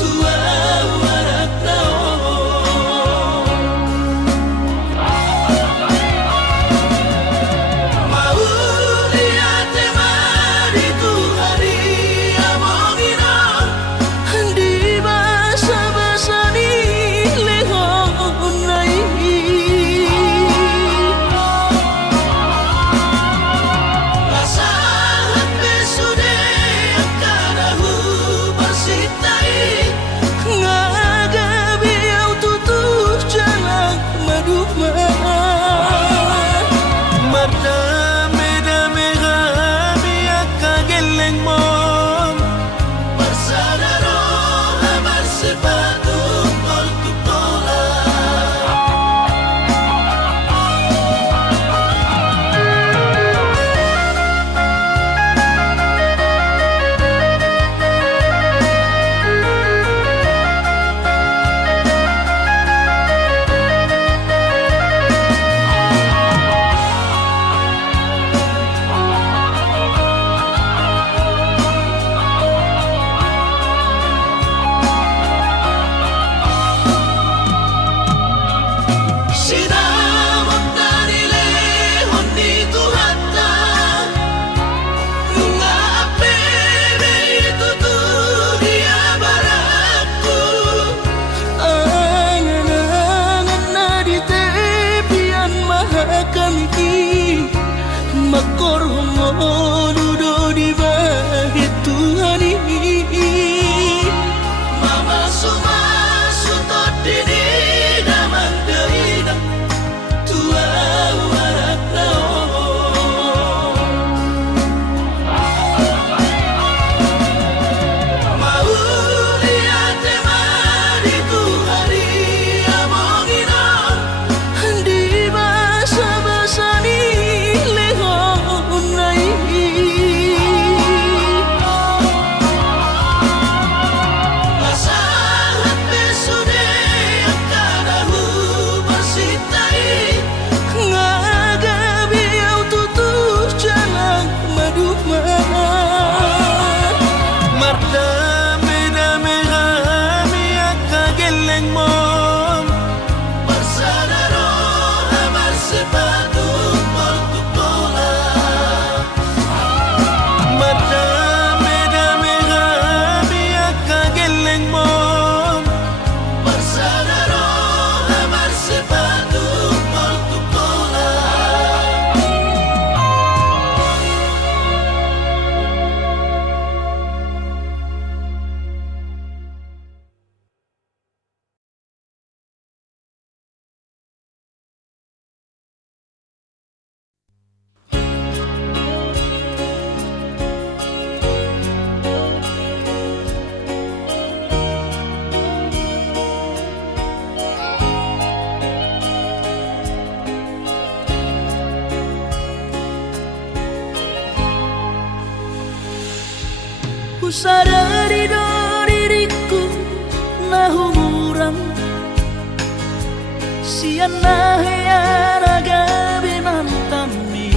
Tua sadari do diriku nahumuran siana heana gabi mantami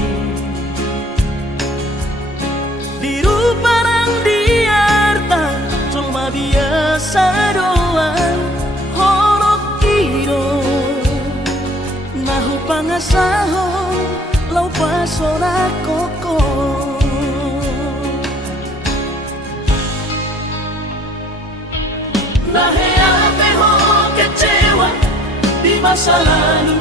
biru parang diarta cuma biasa doang horok kiro nahu pangasaho lau pasona koko nahe ape ho kecewa di masa lalu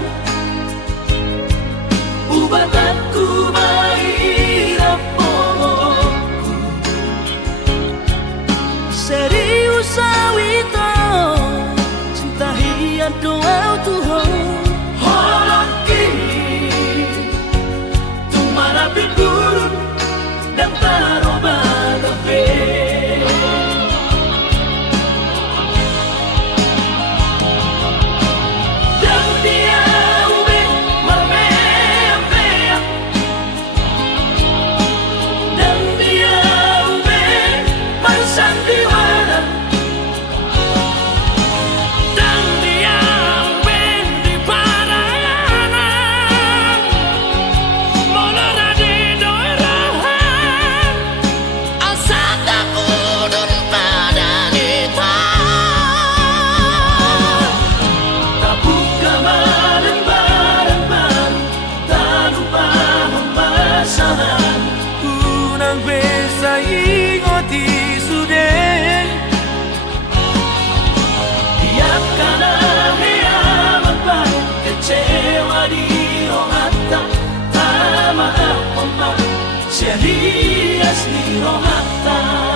ubat aku mahirap pomoku serius awito cinta hiat doa Tuhan holaki tumara pigurun dan taroba gabe serias ni rohata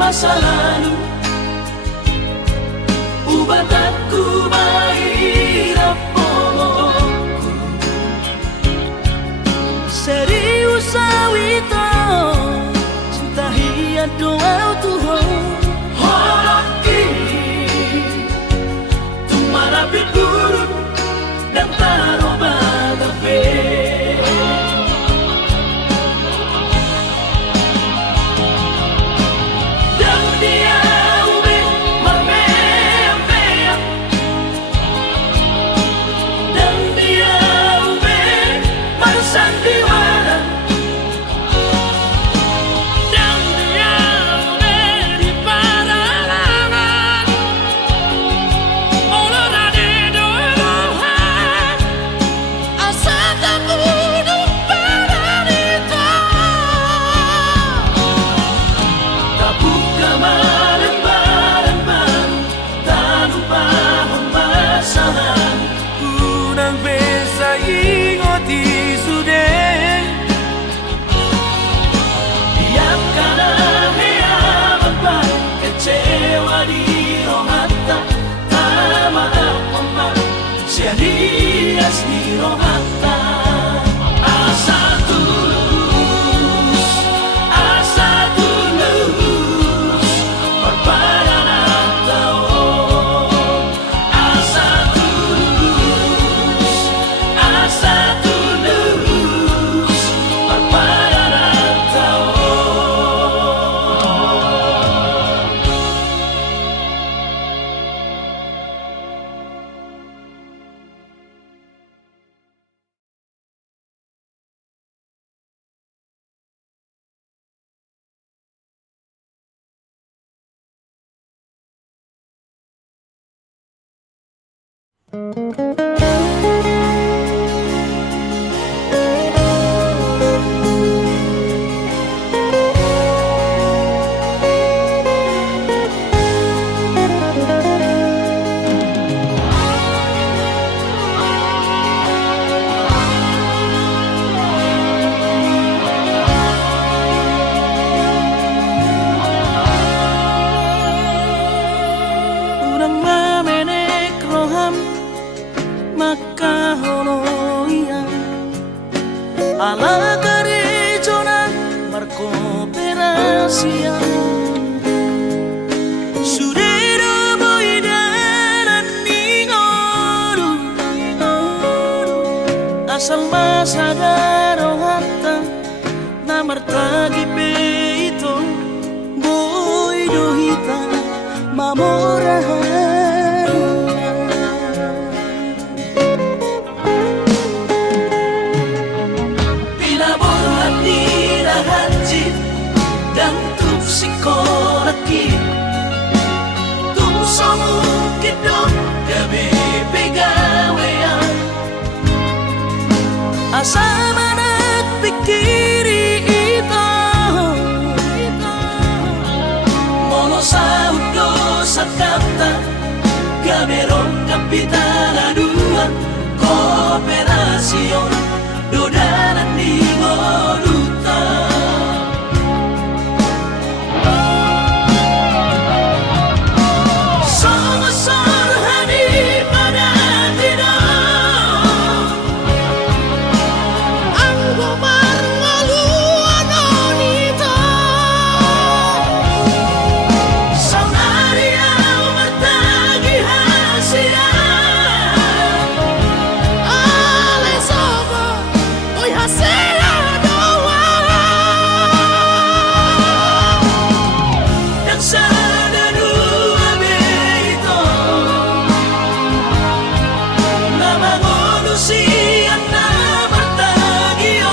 masa lalu ubat aku mahirap pomoku serius awito cinta hiat doa Tuhan holaki tumara pigurun dan taroba gabe serias ni rohata asa tulus perpadanan tao asa tulus perpadanan tao rahasia. Surero boy dalan ningoru, asal masadaro hatta na martagi peito boy dohita mamorahan. Pinaborhan ni lahanjit dan tup sikolaki tum somu kidong gabi pegawean asa manak pikiri ito mono sa udo sa kanta gamerong kapitana dua kooperasyon dodanan di Moruta. Sama-sama hani pada tidak ang gumar ngaluan onita saunaria matagi hasia ale sobo oy hasia doa yang sana dua beito na manusian na bertagion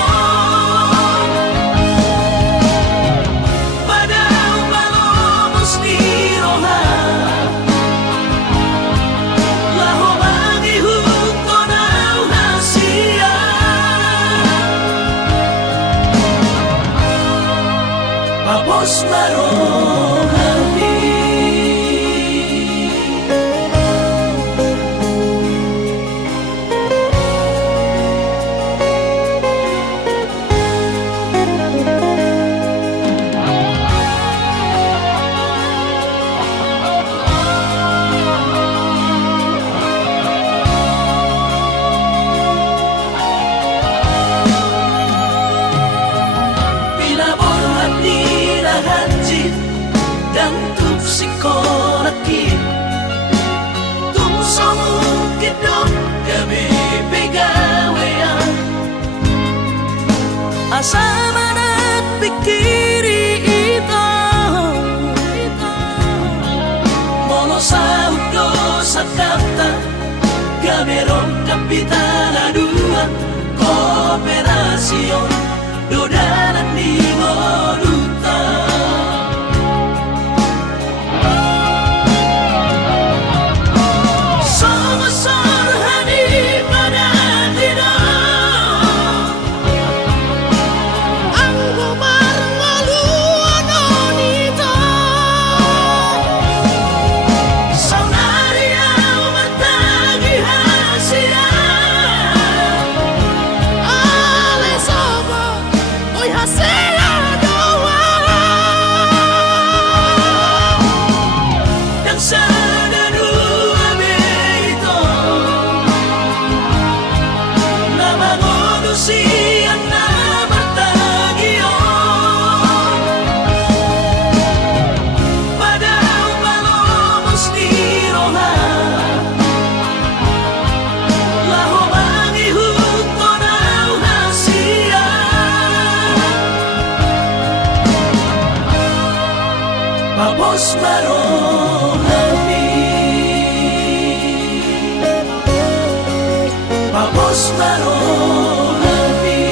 padang malomos ni roha laho mangihut ko na hasia papos marohani. Pinaborhan ni lahanjit dan tup sikolaki tum somu kidong gabi pegawean asa manak pikiri ito mono sa udo sa kanta gamerong kapitana dua kooperasyon dodanan di Moruta. Sama-sama hani pada tidak ang gumar ngaluan onita saunaria matagi hasia ale sobo oy hasia doa yang sana dua beito na manusian na bertagion padang malomos ni roha laho mangihut ko na hasia papos marohani. Papos marohani.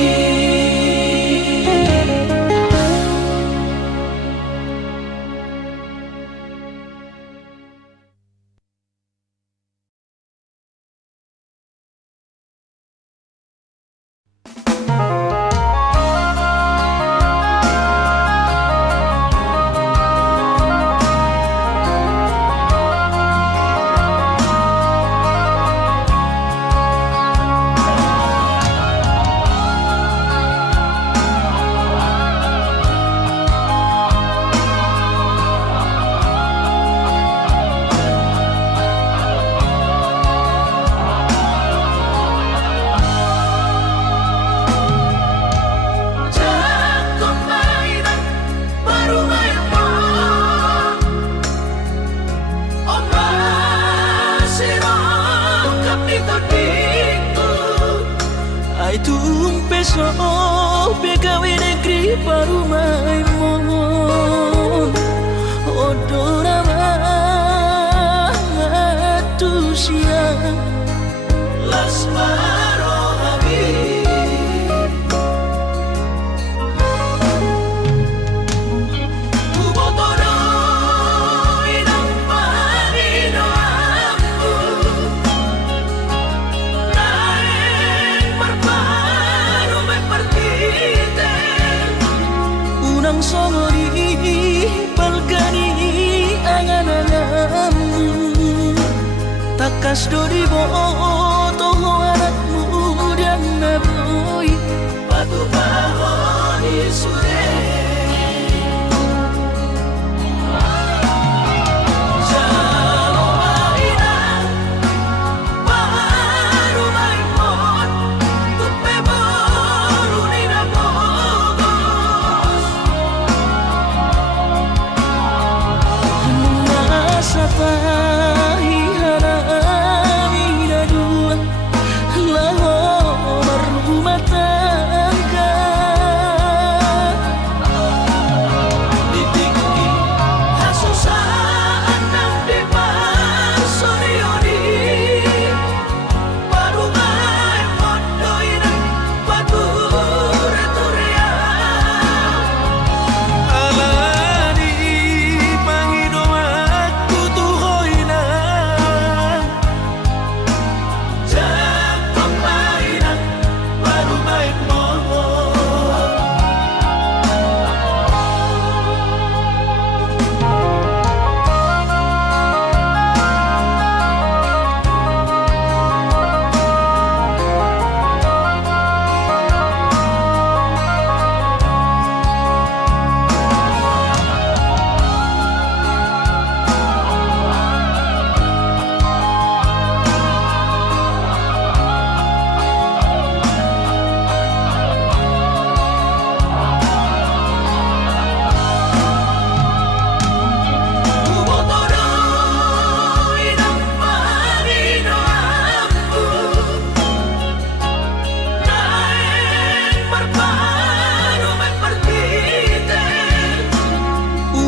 iso begawe negeri parumai mon odora matusia las marohabi ubotoro inang panino aku naik berparu mepertite unang songori balgani angan-anganmu takas dori boto anakmu dan naboy batu bahon isude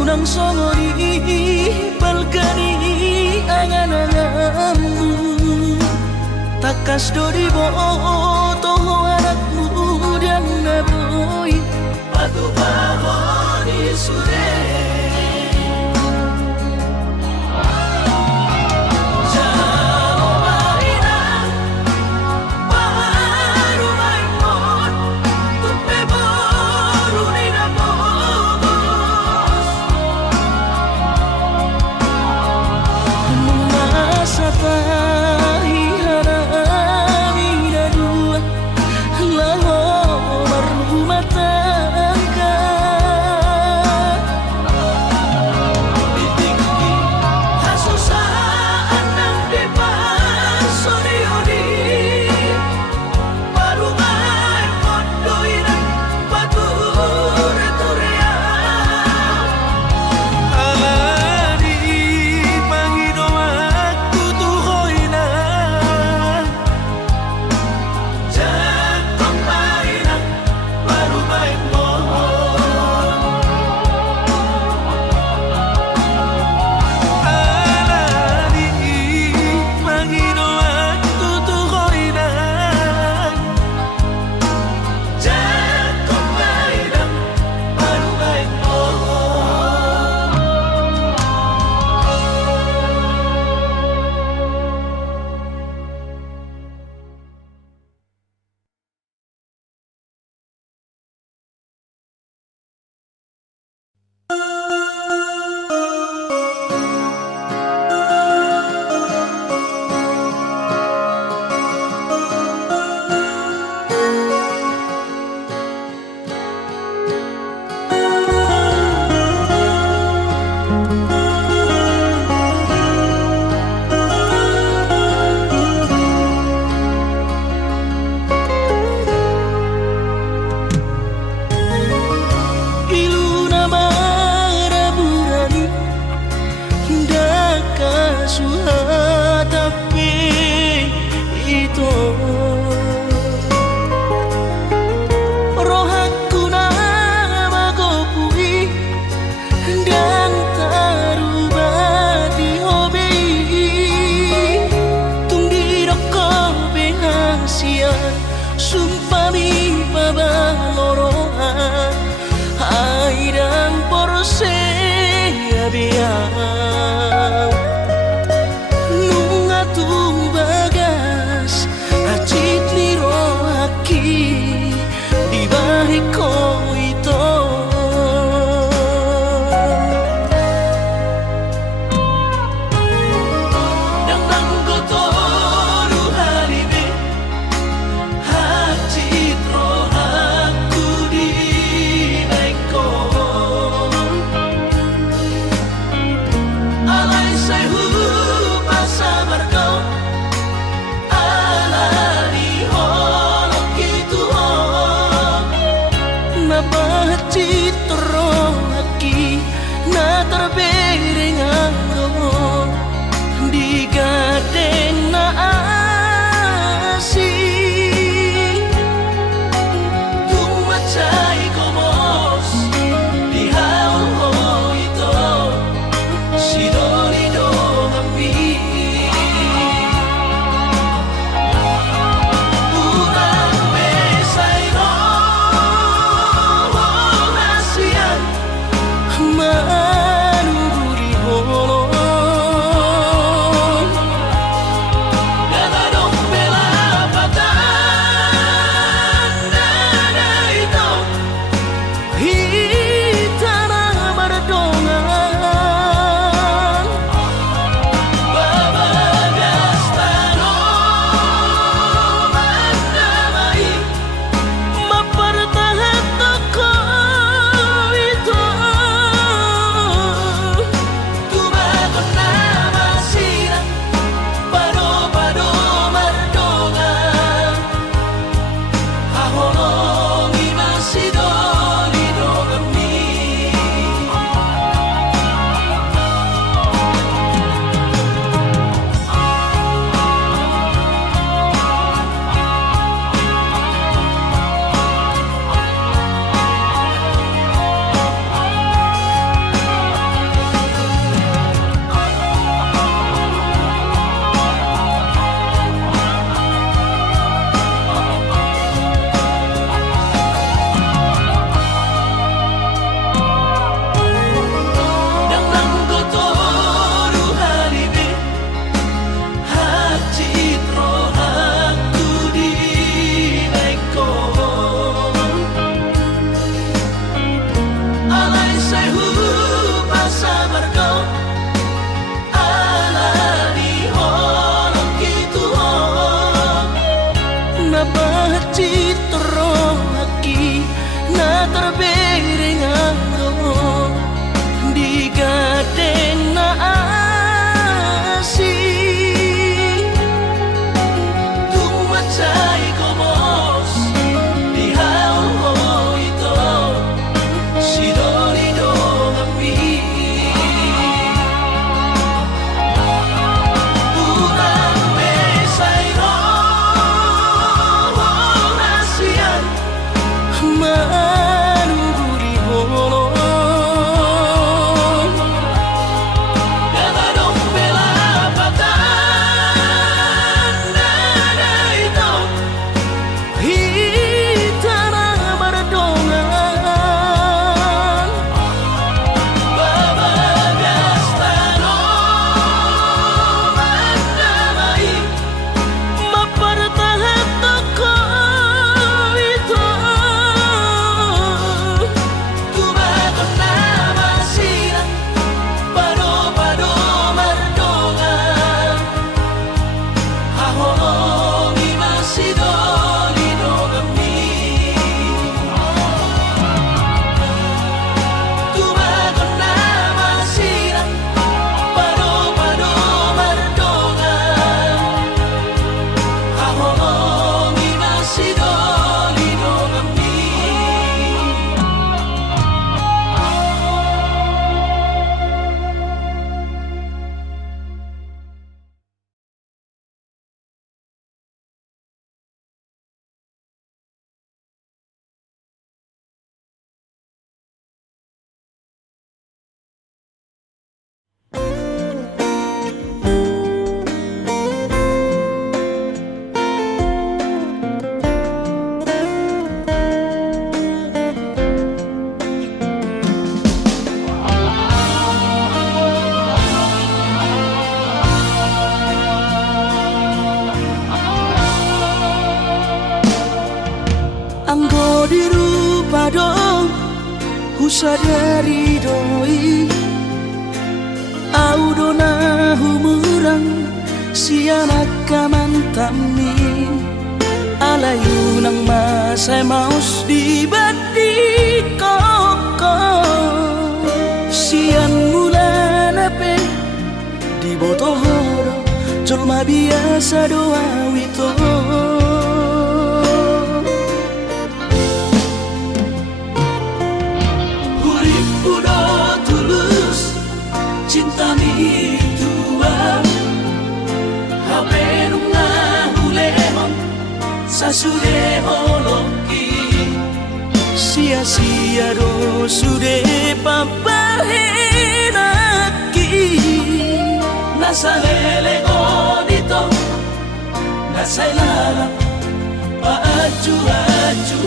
unang songori balgani angan-anganmu takas dori boto anakmu dan naboy batu bahon isude rumah tangga beang nunga tu bagas acit niro aki di bariko itu nang nanggotoru halibe acit ro aku di bariko alay sayu pasabar kau alani holok itu na bahacit ro aki na terbereng anggo di gadeng na asi tumacay komos di haul itu sidori do kami urang besay no hasian manuguri holo dadadong bela patan dada itu hitana mardongan babagas tano mandamai mapartahan toko itu tumagon na masira pado-pado mardongan haholongi masidoli do kami nang nanggotoru halibe acit ro aku di bariko alay sayu pasabar kau alani holok itu na bahacit ro aki na terbereng anggo di gadeng na asi tumacay komos di haul itu sidori do sadari doi au dona humurang sianak kamantami alayu nang masay maus di badi koko sian mula nape di botohoro colma biasa doa wito cinta mi tua hape nunga hulemon sasude holoki sia-sia do sude papahenaki nasalele odito nasailara paaju-aju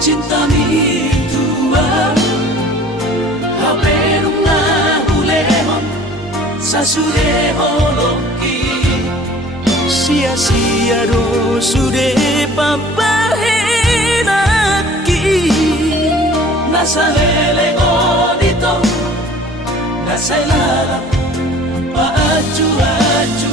cinta mi tua hape nunga hulemon sasude holoki sia-sia do sude papahenaki nasalele odito nasailara paaju-aju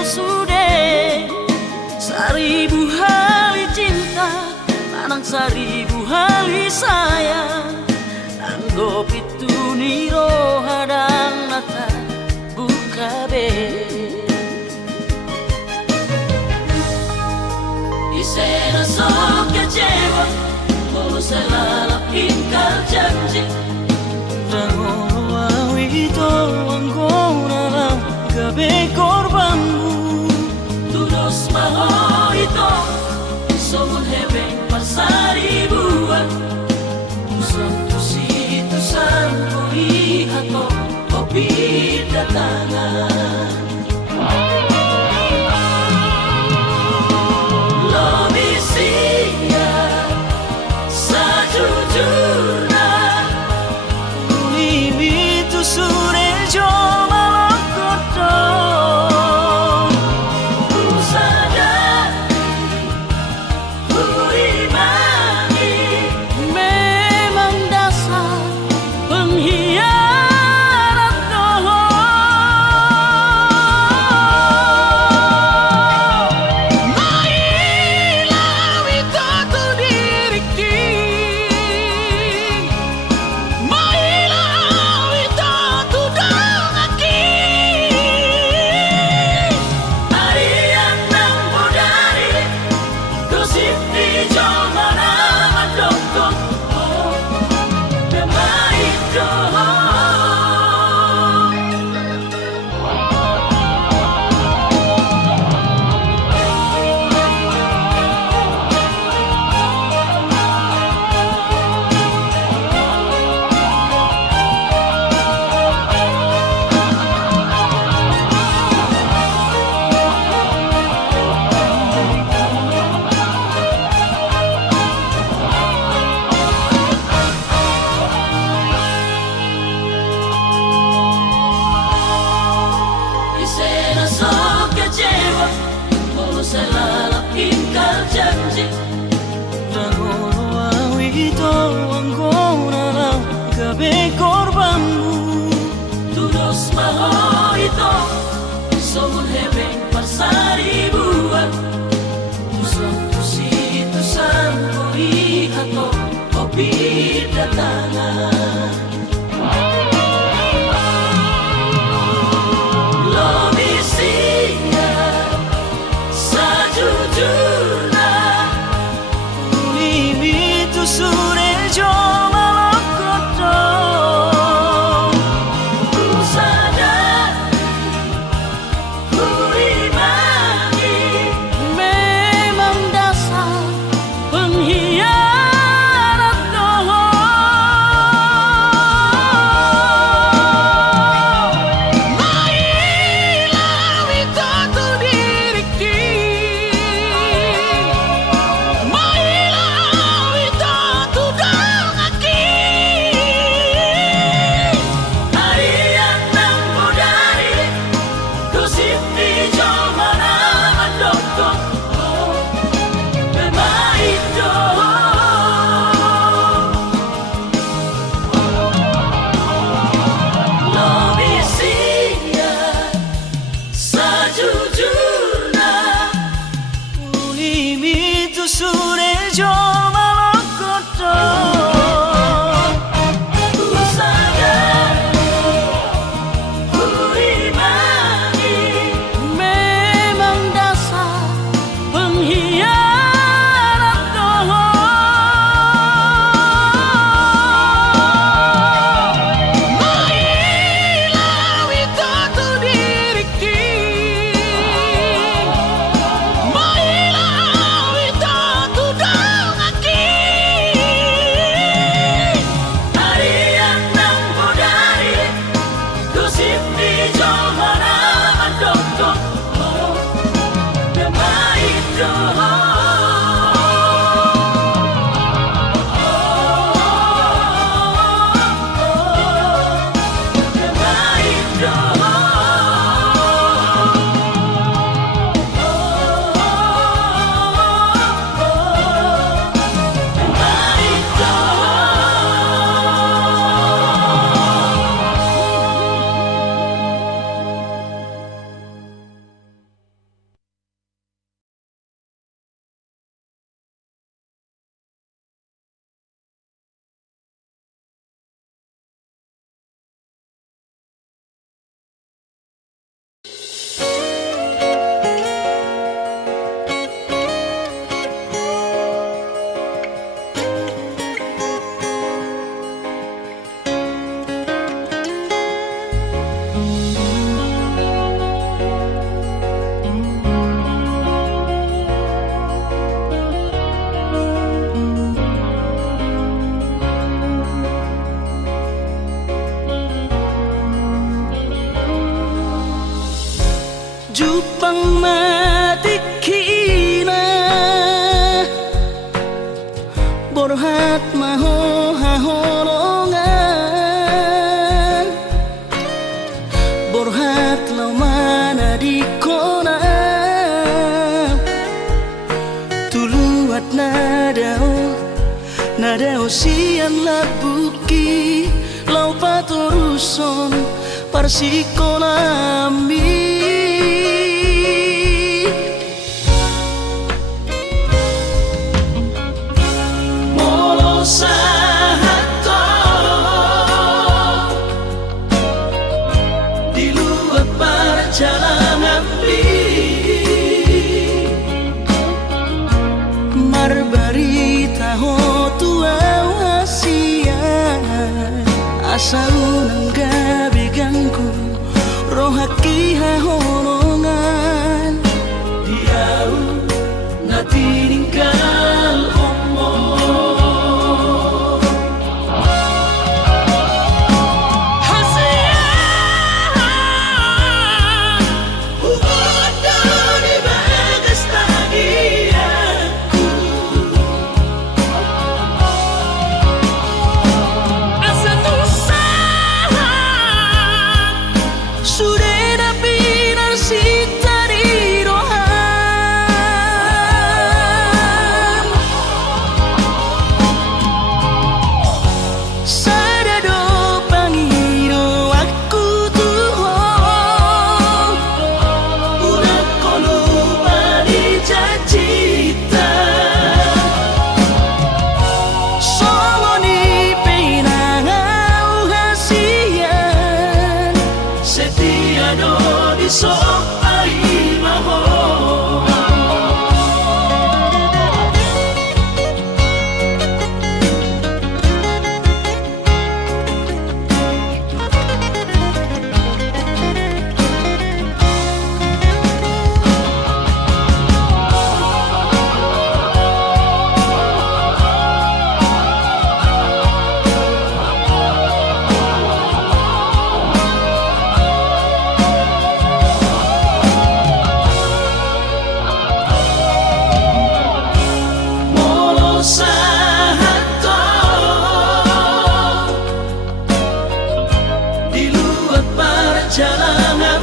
sude. Seribu hari cinta, lanang seribu hari sayang. Anggo pitu niro hadang nata buka be. Isena sok kecewa, mau selalu ingkar janji. Rangono awito anggona lang gabe korbanmu. Tudos maho ito, somun hebeng pasari buat. Tusang tusi tusan ko ihato, kopi datangan. Lobisia sajujurna, unimi tu sure jo malakoto. Ku sadari, ku imani, memang dasar pengkhianat doh. Mailah wito tu diriki, mailah wito tu dongaki. Arian nang budari, gosip di jomana madokong. Memait doh. Isena sok kecewa, mau selalu ingkar janji. Rangono awito anggona lang gabe korbanmu. Tudos maho ito, somun hebeng pasari buat. Tusang tusi tusan ko ihato, kopi datangan. Lobisia sajujurna, unimi tu sure jo malakoto. Ku sadari, ku imani, memang dasar pengkhianat doh. Mailah wito tu diriki, mailah wito tu dongaki. Arian nang budari, gosip di jomana madokong. Memait doh. Lobisia sajujurna, unimi tu sure jo malakoto. Ku sadari, ku imani, memang dasar pengkhianat doh. Mailah wito tu diriki, mailah wito tu dongaki. pangmatik hina borhat maho hahonongan borhat lau mana di kona tuluat nadao sian labuki lau patoruson parsikonami molo sahato di luar perjalanan marbarita ho tua wasiat asal nanggabigangku rohaki hahonongan diau natininggal omo perjalanan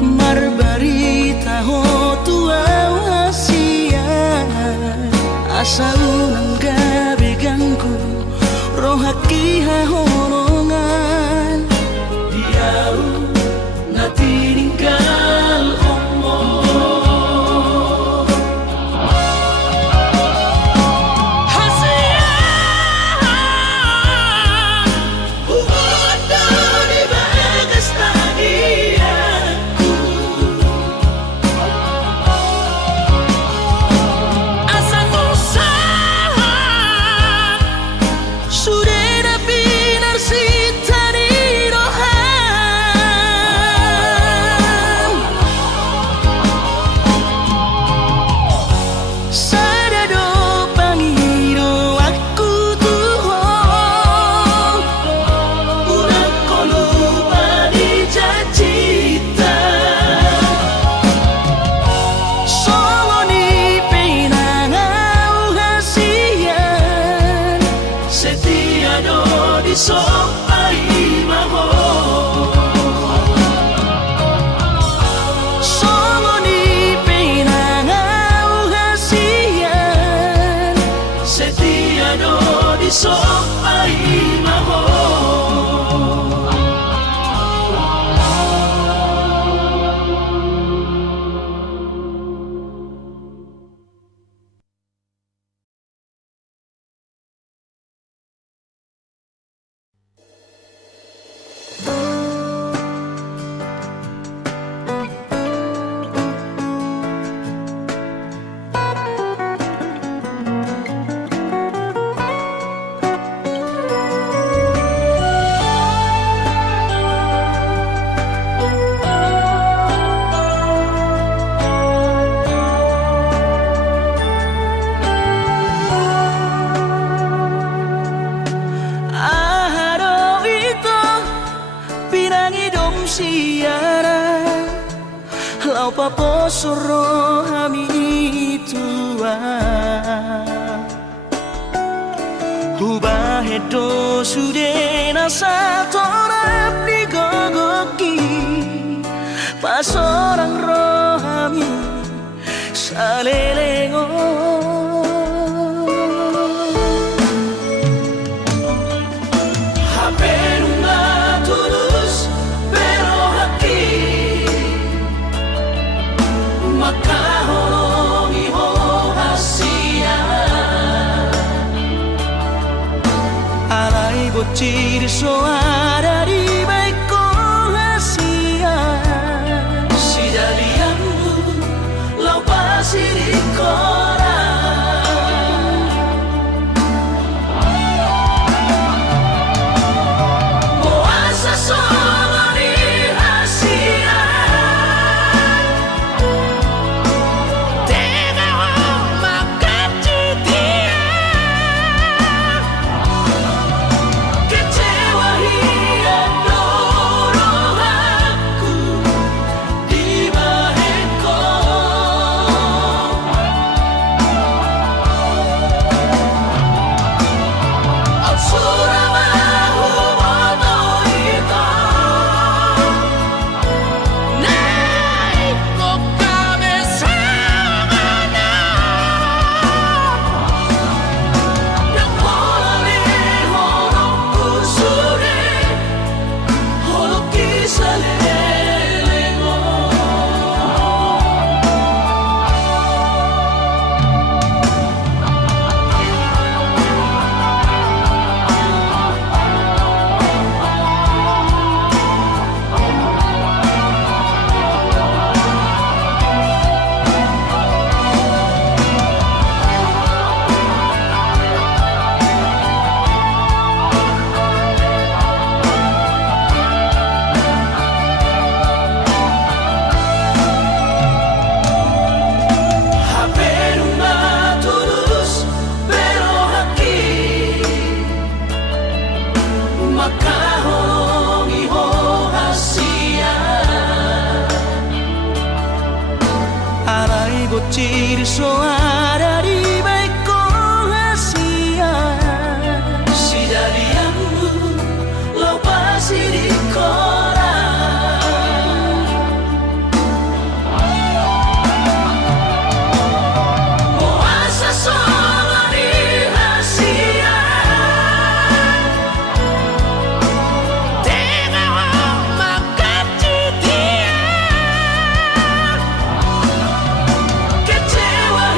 marbarita ho tua wasiat asal nanggabigangku rohaki hahonongan diau natininggal omo Sudah siaran lau paposoro hami tua ubah hedo sude nasa torap di gogoki pas orang rohami salelengo bocil soara di baik rahasia si jadianmu lau pasir di koran puasa solo di rahasia tengah makan dia bocil soara di baik rahasia si jadianmu lau pasir di koran puasa solo di rahasia tengah makan dia kecewa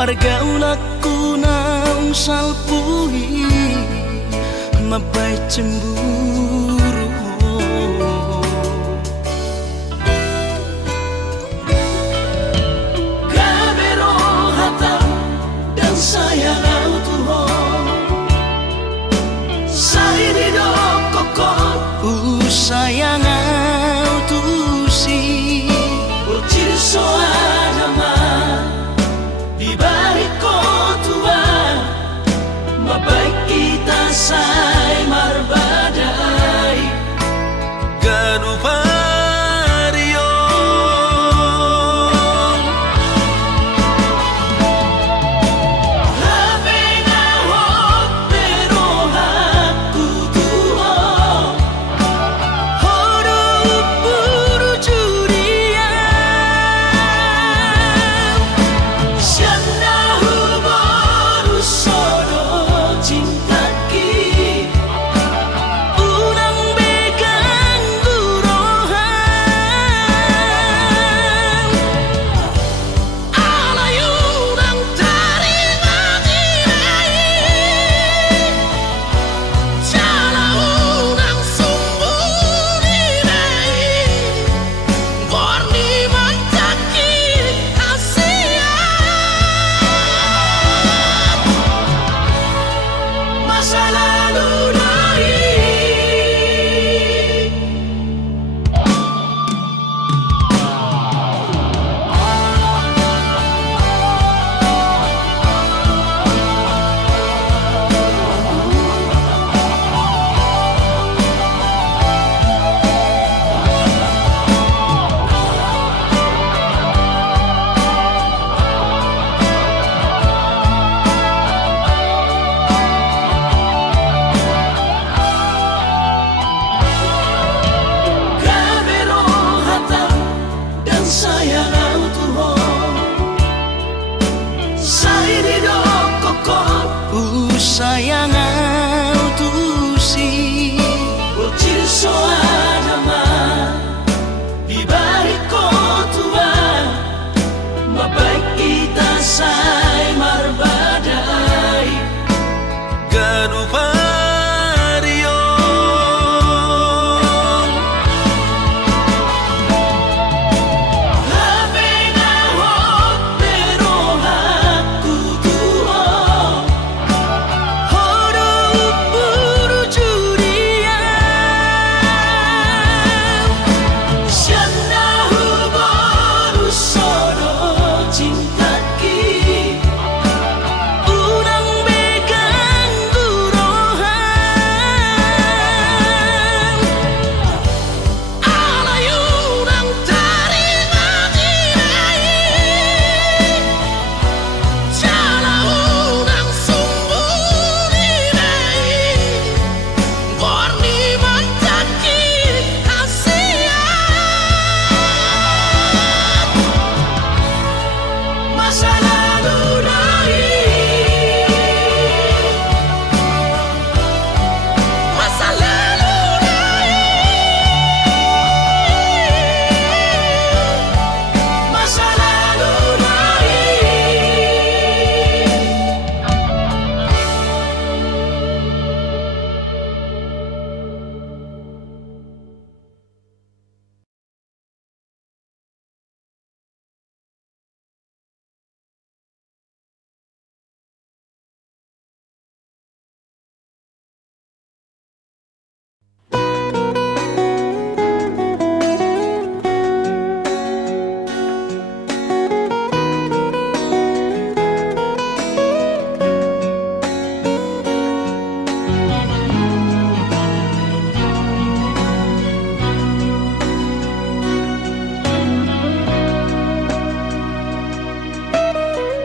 Pargaulaku naung salpui mabai cemburu. Gabero hatam dan sayang autuho sari di dokokon sayang autusi urcir soadama di balik kotua mabai kita say marbadai ganupario habena hot pero haku tuho horo buru juria sianda huboru sodo cintaki unang begang gurohan alayunang taringan inai jalaunang sumbu inai gorni mantaki asian masa lalu dari Gabero hatam dan sayang autuho sari di dokokon sayang autusi urcir soadama di balik kotua mabai kita say marbadai ganupario habena hot pero haku tuho horo buru juria sianda huboru sodo cintaki unang begang gurohan alayunang taringan inai jalaunang sumbu inai gorni mantaki asian masa lalu dari masa lalu dari masa lalu dari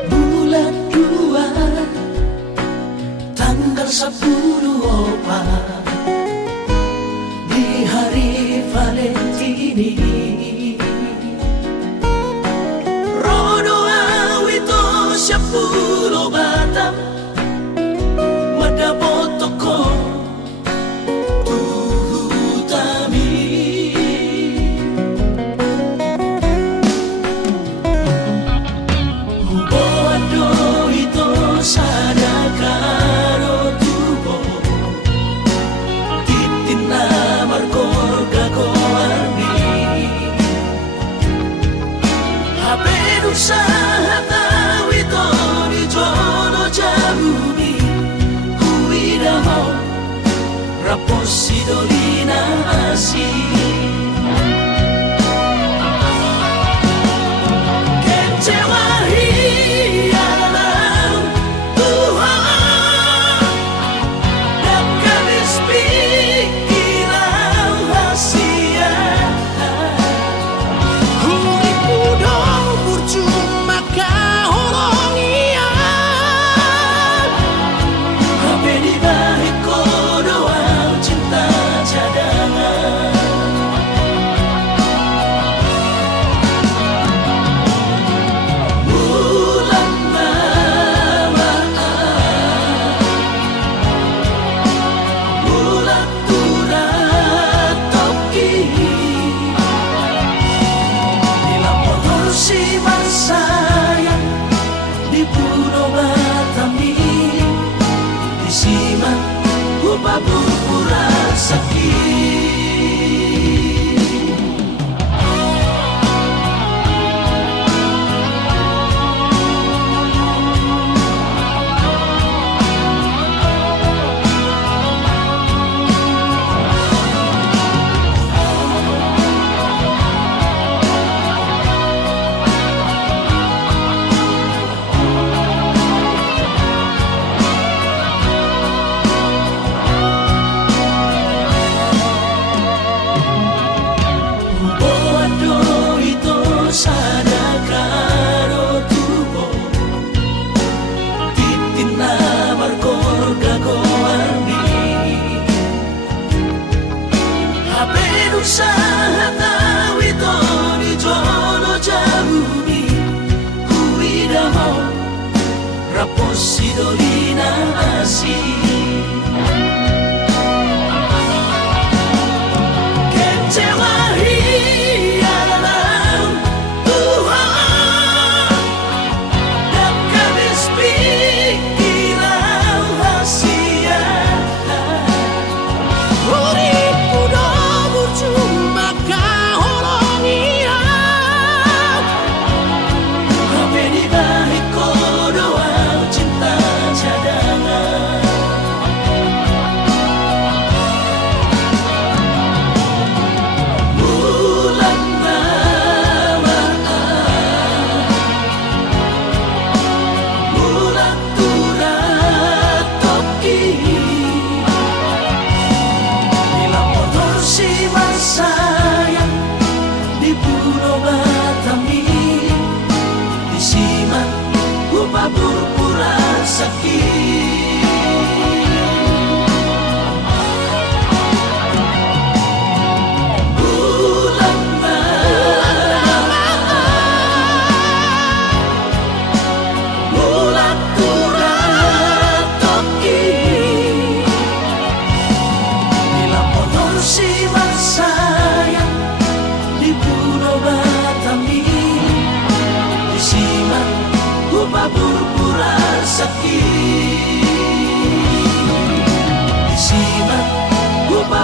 bulan 2 tanggal 10 di hari Valentini rodo awito 10 batang madabot toko tuhutami huboan do pura sakit. Usaha tahu itu di jono jauh ni kuida mau raposi dolina asi kecewa ria dalam Tuhan dan habis pikiran rahasia cuma kahorong iya Hape di balik doa cinta cadangan Bulan Ramadan Bulan turat toki Bila motor si sayang di Pulau Batami di Siman Gua pura sakit bulan bulan turat toki bila motor si sayang di Pulau Batami di Siman Gua pura sakit di Siman Gua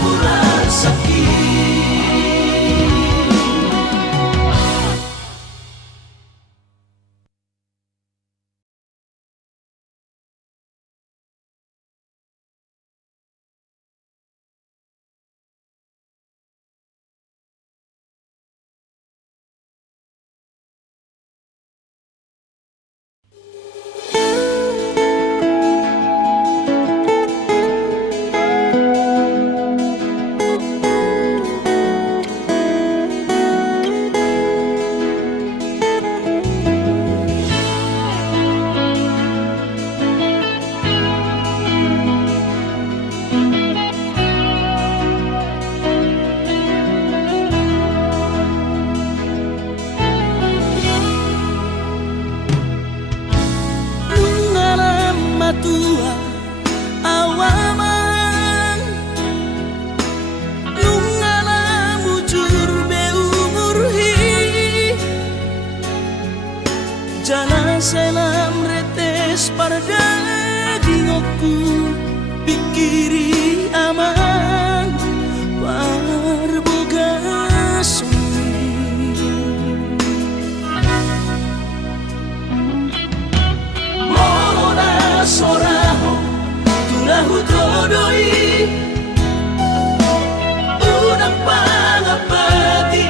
pura sakit. Tua awaman nungala mujur be umurhi jana selam retes parda dingoku pikiri aman parboga sumi soraho tulahu todoi unang pangapati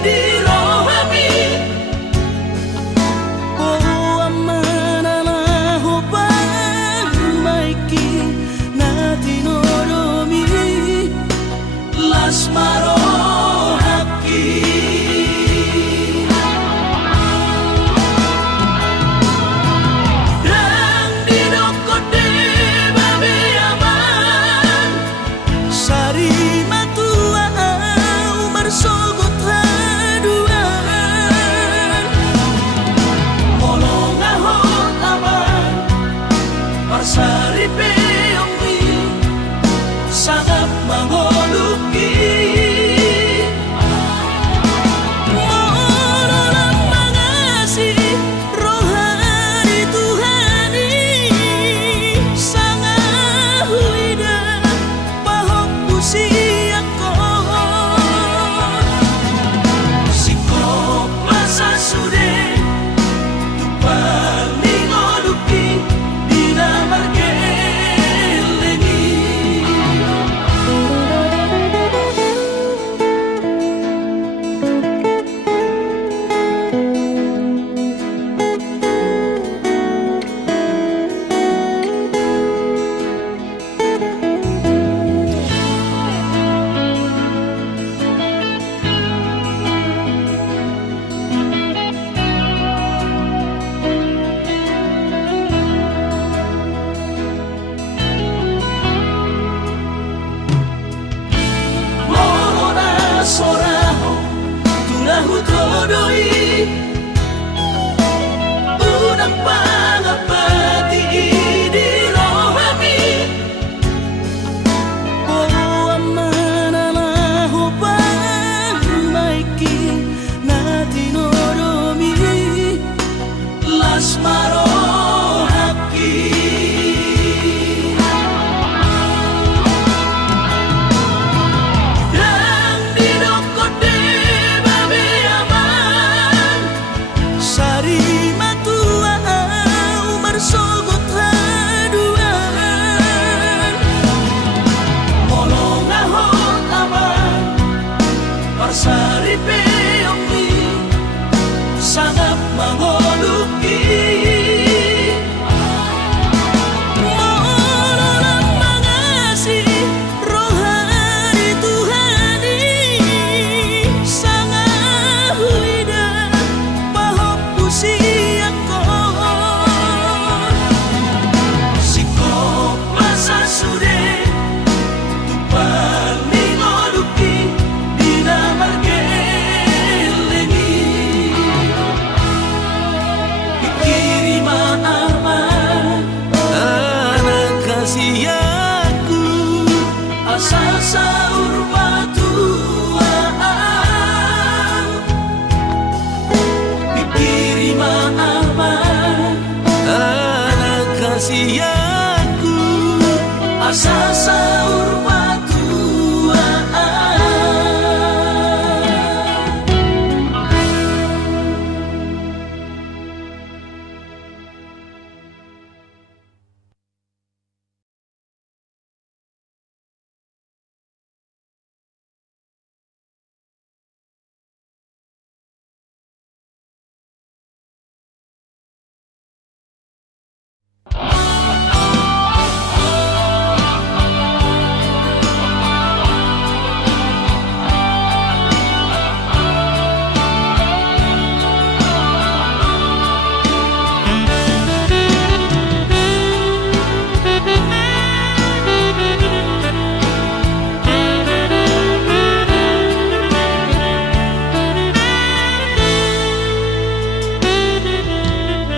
di rohami oh amana laho pangmaiki na tinoromi las maro haki Rang di dokot de babe ama marohaki dan didokot de babe aman sari matua umar sogot haduan molong ahot aman parsari peongni sangat mengoluki mohon mengasihi rohani Tuhani sangat huida pahop usiakon sikop masa sude tupan mengoluki dina margelengi dikirima aman anak kasih aku asal sahur matuaan dikirima aman anak kasih aku asal sahur matuaan.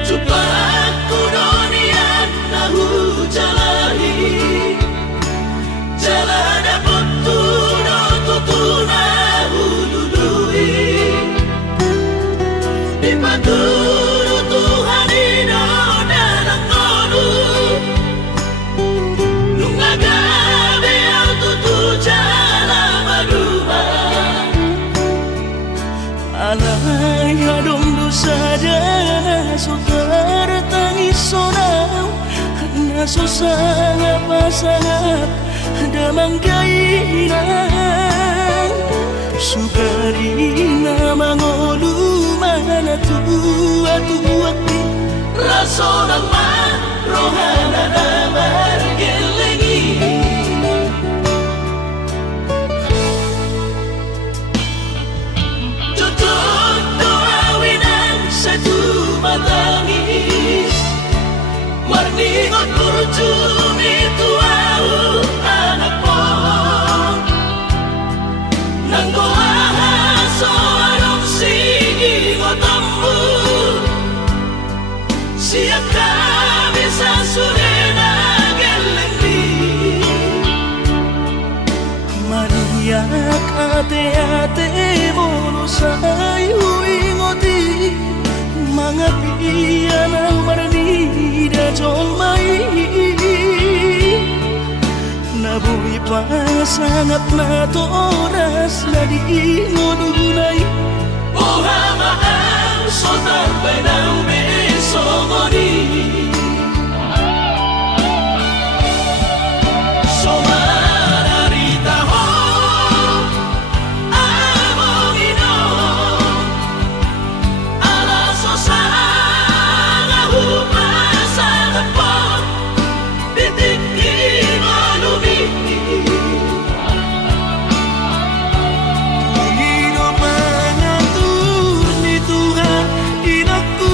Supaya dunia nahu jalahi jalan putuno tutuna hulului dipaturu Tuhan ino dalam ngolu nungagabe au tutu jalan maduma alai hadong dosa dana sotar tangis sonau na susah pasangap damang kainang sugarina mangolu mana tua-tuati rasonang man rohana na margelengi tutup doawinan satu matangis warningot kurjum itu au anak pohon nanggo ahaso arong sigi ngotombu siap kami sasurena gelengi mariak ate-ate mono sayu ingoti mangapian ang marani da jolmai nabuhi pasangap na toras na di ngodunay ohama ang sotar benau besomoni somararita ho amongino ala sosanga hupasang apon bitikin olumi Panginoon mangatur ni Tuhan inakku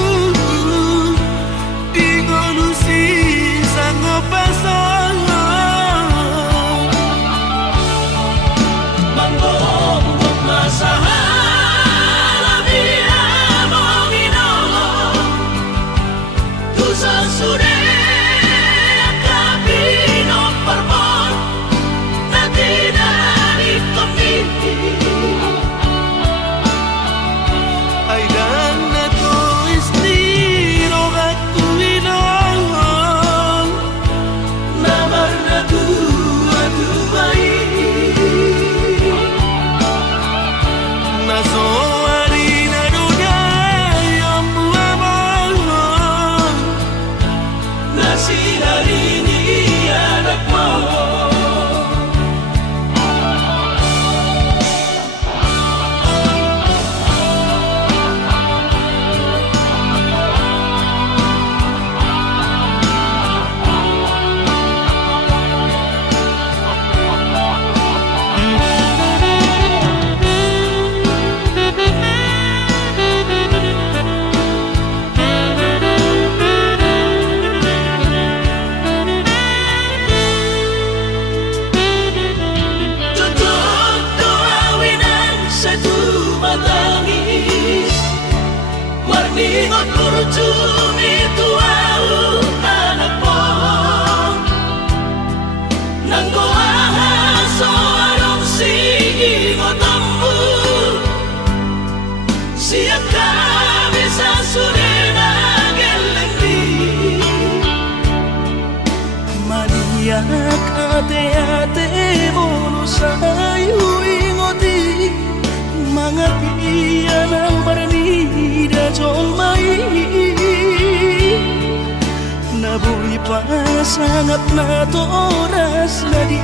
sangat na to oras na di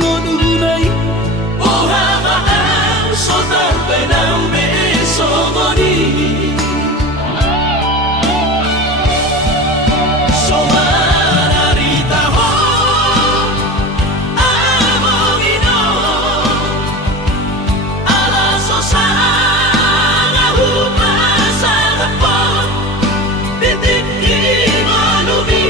ngununay. Ohama ang sotar benang mesomoni. Somararita ho among ino alaso sa ngahupasa kapon titik imanumi.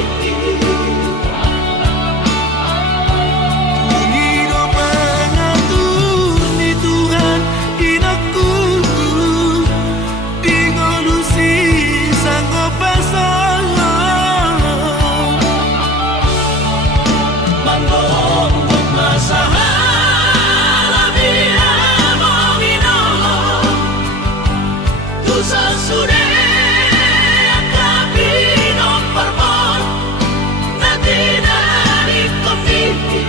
Pangino pangatun ni Tuhan inaku di ngolusi sanggup pasang Manggong masahan lebih among ino Tusan sudah kapinom permon Nanti dari komiti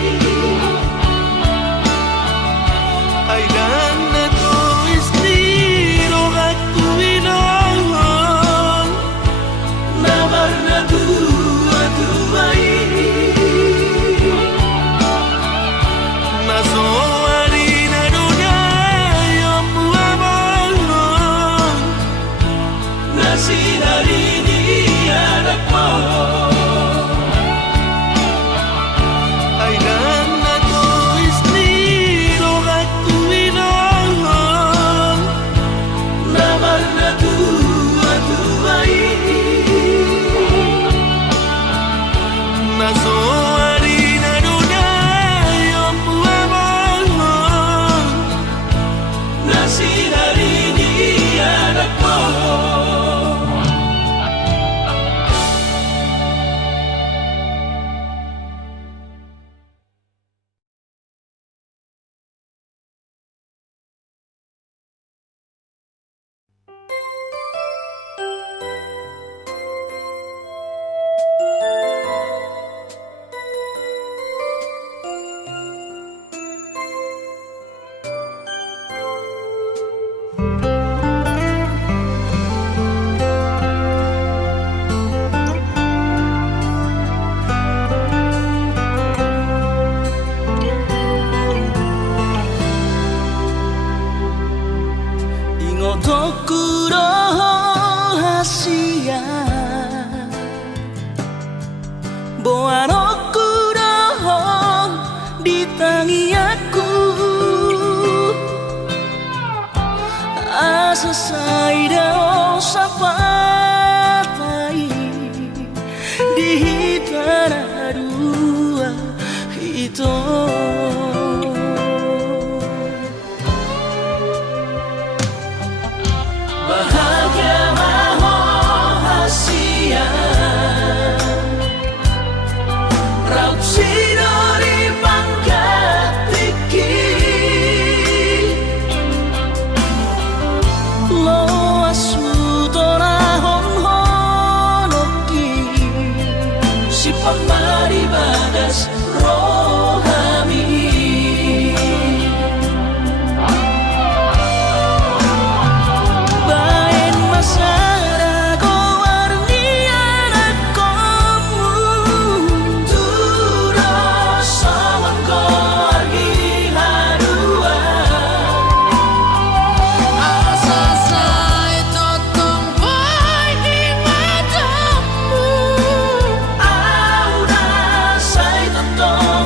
ay dan na to istiro aku inon Nabar na dua-dua ini naso arina dunayam buabon Nasi dari ini anak mau ay dan na to istiro aku inon Nabar na dua-dua ini naso arina dunayam buabon Nasi dari ini anak mau Ingotoku rahasia Boanoku dohong di tangiaku Asa saida sapatai di tanah dua itu Bahagia rahasia Raup sinori pangkat tiki lo asu torahon honoki Si pamari bagas rohami baen masara ko warnian akomu Turos sawan ko argi hadua Asa say totong boy di matamu Aura say totoo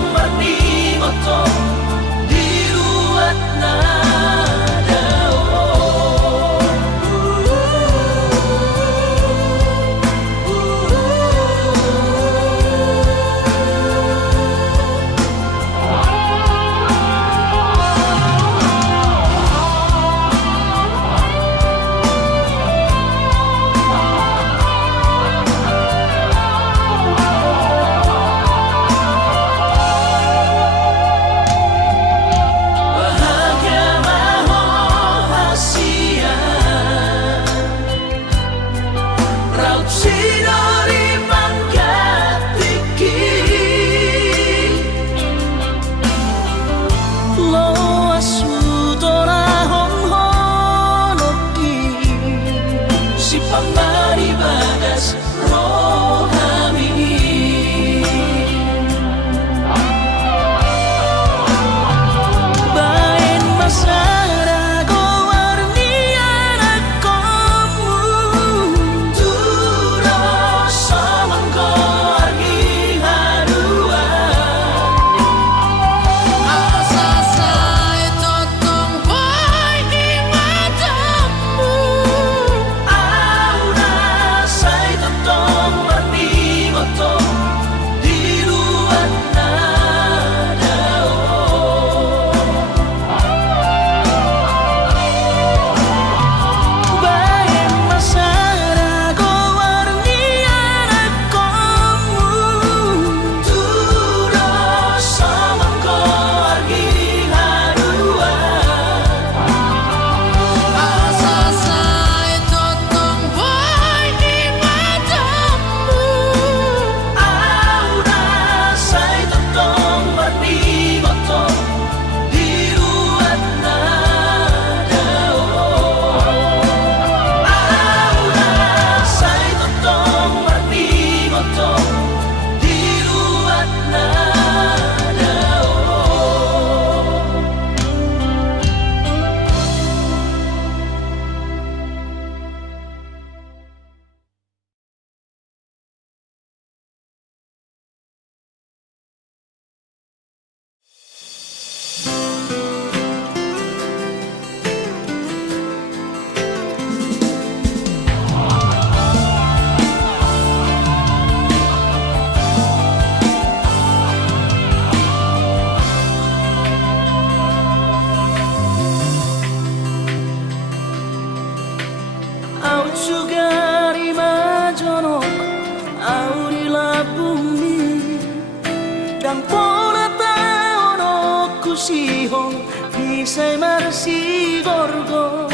Say marasi gorgo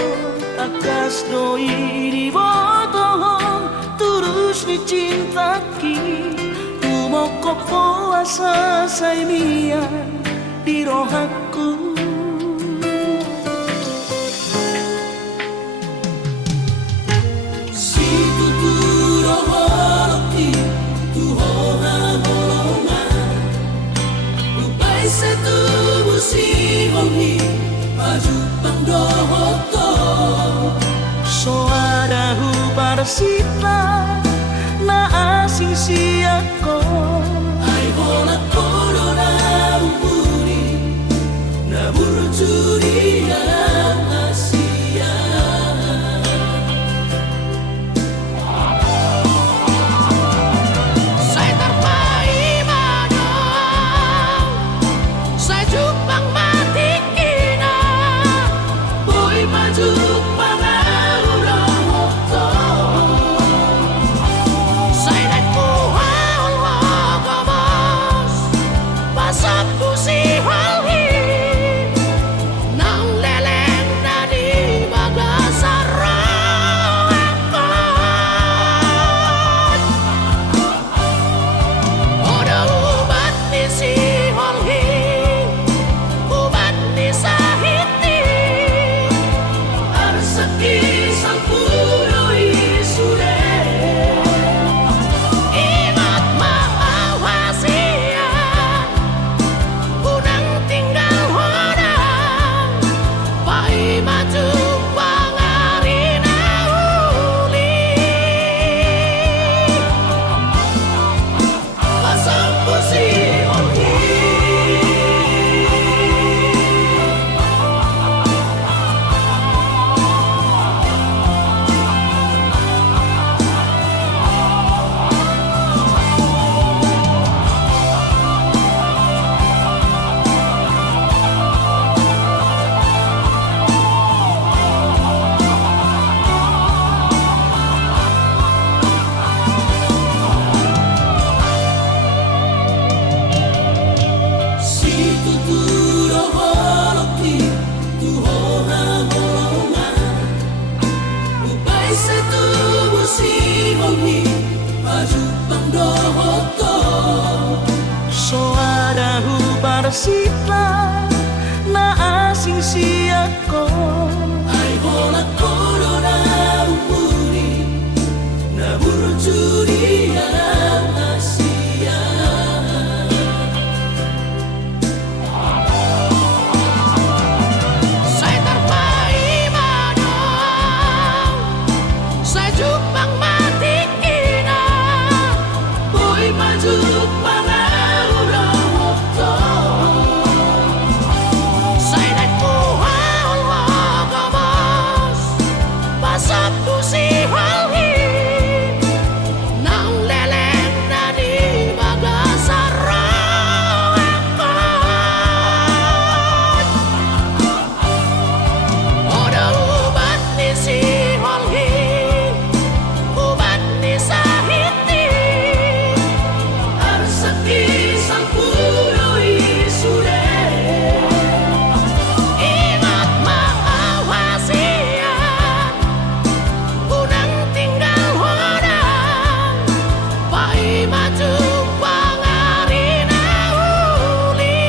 akas do iri boto turus ni cinta ki umoko puasa say mia di rohaku si tuturo holoki tu hoha holoma ubai se tu busi hongi baju pandohoto soada hu parsita na asing siako ai hola corona umuri na burjuria asia Saya terpaimano Saya jupang mati kina boy maju pangaura moto Saya naik puhal wagabas Pasap kusi halhi Nang leleng na di bagasarakan Oda ubat ni si halhi Ubat ni sahiti arsaki sang puro isure Ingat maawasian Unang tinggal hodang Pai maju pangarina uli pasang pusi ongi si tuturo holoki tu hoha holoma ubai se tu busi hongi baju pandohoto soada hu parsita na asing siako ai hola corona umuri na burjuria asia Saya terpaimano Saya jupang mati kina boy maju pangaura moto Saya naik puhal wagabas Pasap kusi halhi Nang leleng na di bagasarakan Oda ubat ni si halhi Ubat ni sahiti arsaki sang puro isure Ingat maawasian Unang tinggal hodang Pai maju pangarina uli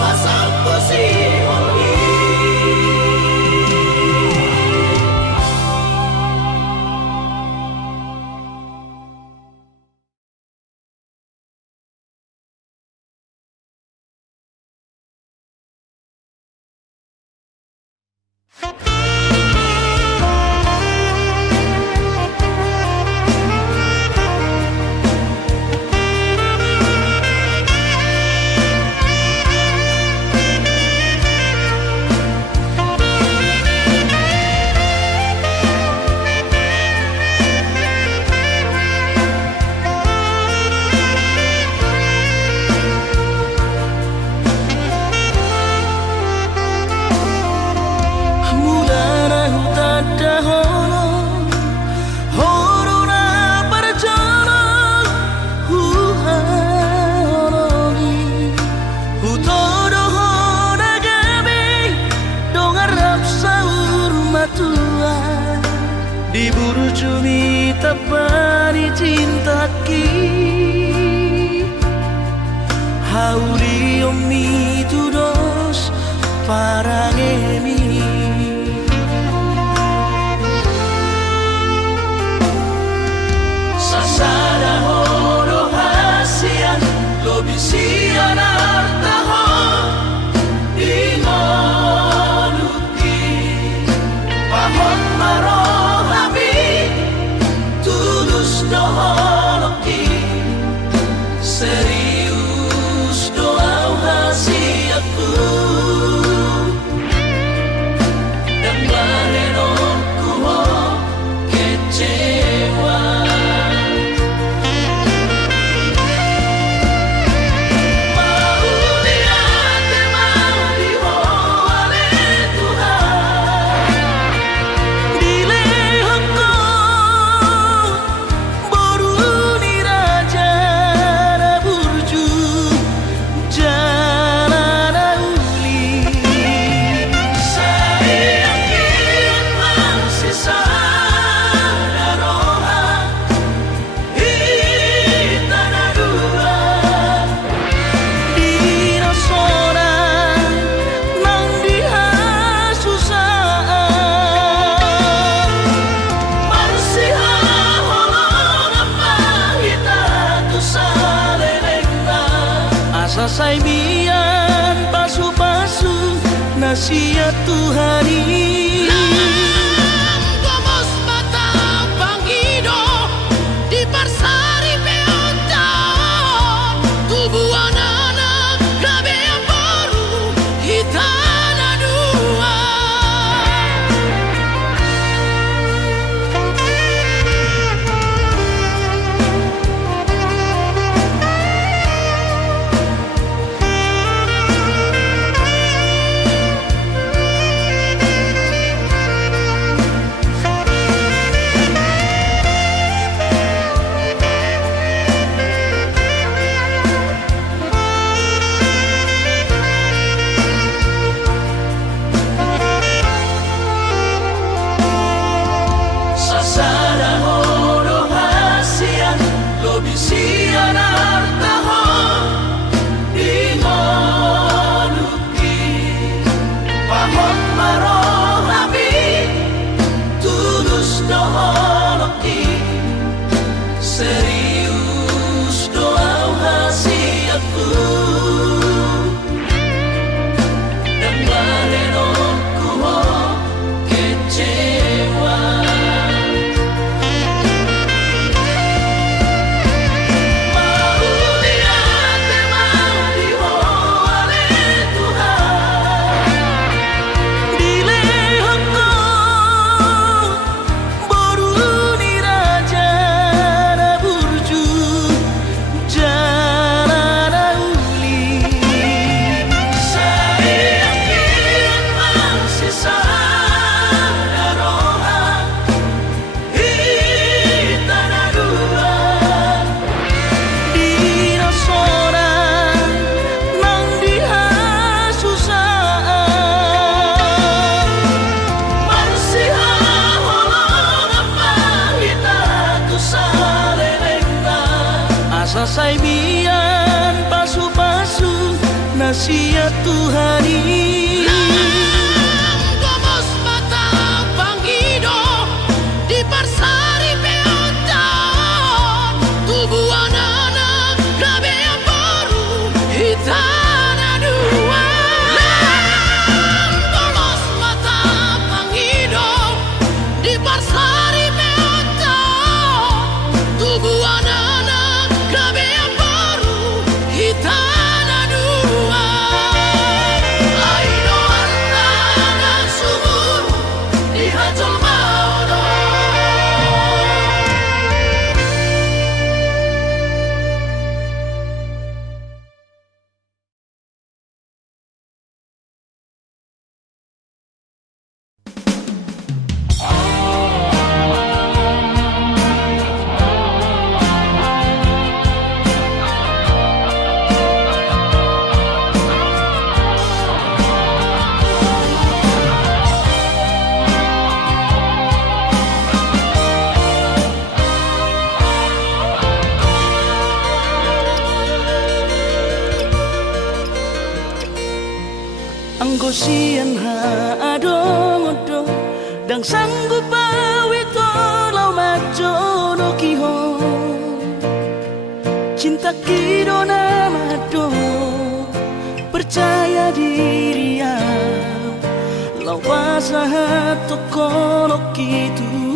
pasang pusi ongi burjumi tapani cintaki hauri omi tudos parangemi Sasada horo hasian lobisian artaho ingoluki pahon marohami tulus doholoki serius doa hasiatku dan barenonku kecewa Sasai mian pasu-pasu nasihat Tuhani Gomos mata panggido di parsari peontan tubuh anak gabe yang baru hitana dua Lobisian artaho ingoluki pahon marohami tulus doholoki serius doa hasiatku dan barenonku kecewa Sasai mian pasu-pasu nasihat Tuhani Gomos mata panggido di parsari peontan tubuh anak gabe yang baru hitana dua Gomos mata panggido di parsari peontan tubuh anak gabe yang baru hitana dua sian ha adong odo dang sanggup bawi tolau majono kiho cinta kido namado percaya diri ya lawas toko kitu